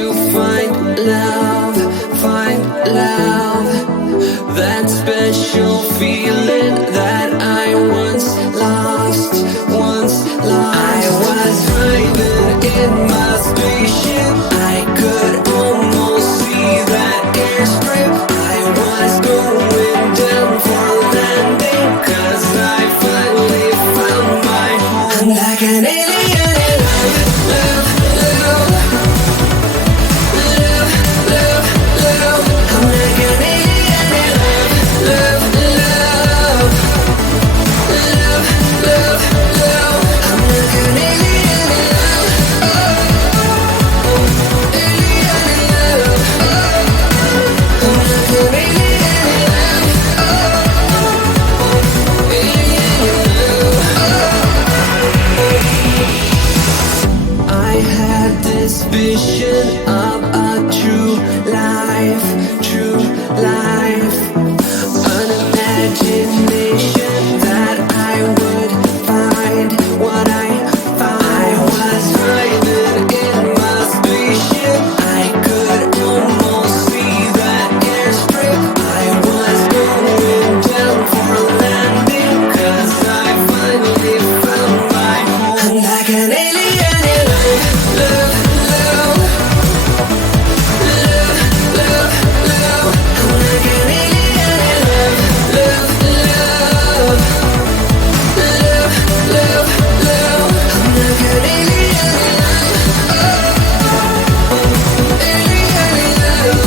to find love, that special feeling that I once lost. I was driving in my spaceship, I could almost see that airstrip. I was going down for landing, 'cause I finally found my home. I'm like an alien in love, love, love, love, love, love. I'm like an alien in love, love, love, love, love, love. I'm like an alien in love, alien in love. I'm like an alien in love, alien in love. I had this vision of a true life, an imagination that I would find what I found. I was driving in my spaceship, I could almost see that airstrip. I was going down for landing, 'cause I finally found my home. I'm like an alien in love, love, love, love, love, love. I'm like an alien in love, love, love, love, love, love. I'm like an alien in love, alien in love.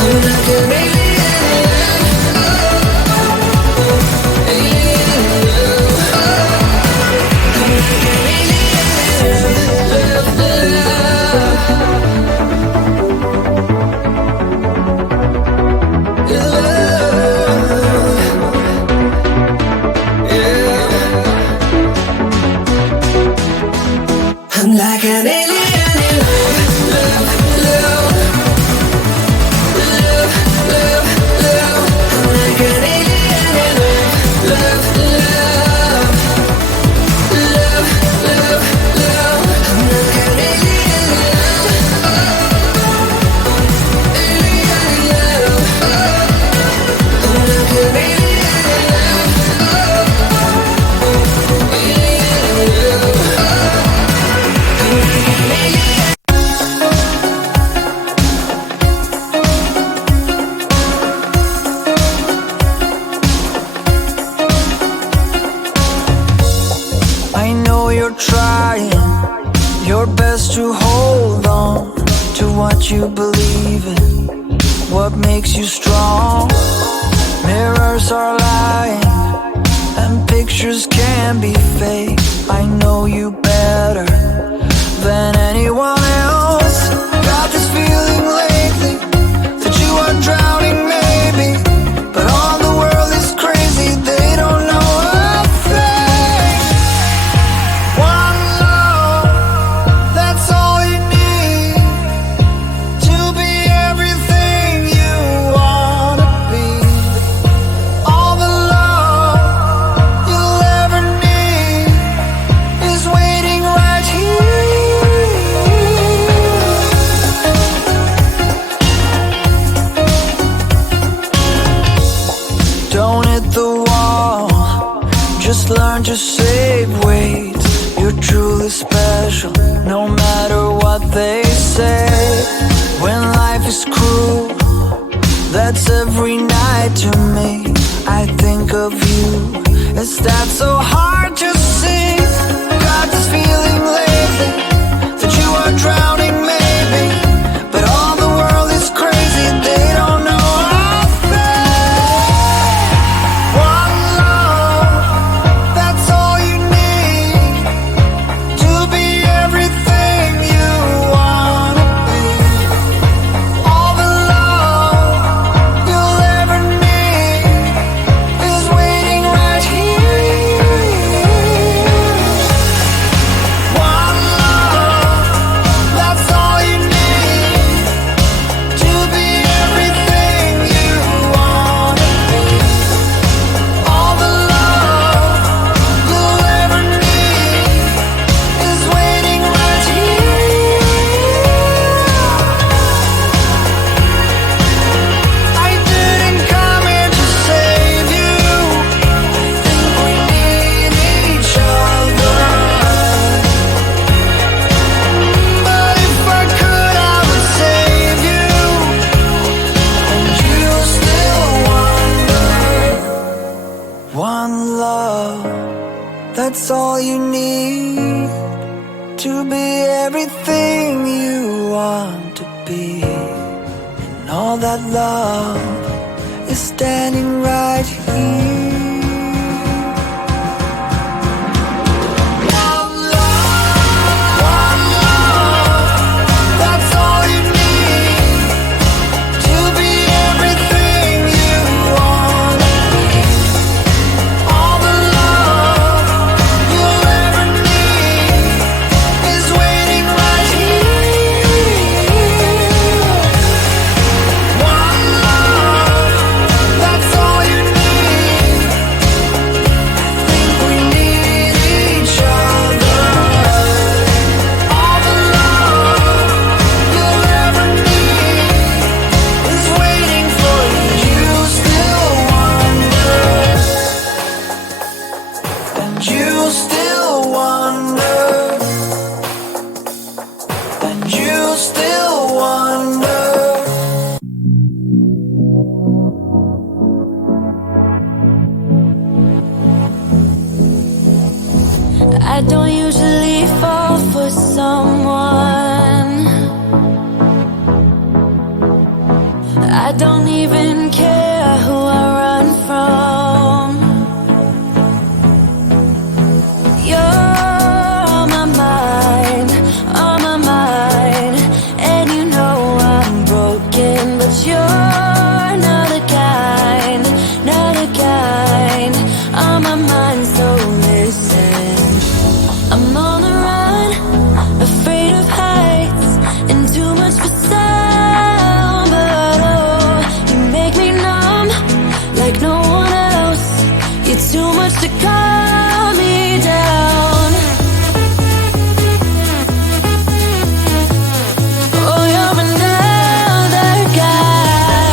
I'm like an alien in love, alien in love. I'm like an alien in love, love, I'm like an alien in love, love, love, love, love, love. I'm like an alien in love, love, love, love, love, love. I'm like an alien in love, alien in love. I'm like an alien in love, alien in love. I know you're trying your best to hold on to what you believe in, what makes you strong. Mirrors are lying and pictures can be fake. I know you better than anyone else. Got this feeling lately that you are drowning maybe, but all the world is crazy, they don't know a thing. One love, that's all you need to be everything you wanna be. All the love you'll ever need is waiting right here. Don't hit the wall, just learn to save weight. You're truly special, no matter what they say. When life is cruel, that's every night to me. I think of you, is that so hard to see? Got this feeling lately that you are drowning maybe, but all the world is crazy, they don't know a thing. One love, that's all you need to be everything you wanna be. All the love you'll ever need is waiting right here. One love, that's all you need to be everything you want to be. And all that love is standing right here. I don't usually fall for someone. I don't even care who I run from. You're on my mind, on my mind. And you know I'm broken, but you're not the kind, not the kind. On my mind, so listen. I'm on the run, afraid of heights and too much for sound. But oh, you make me numb like no one else. You're too much to calm me down. Oh, you're another guy.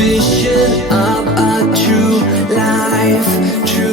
vision of a true life, true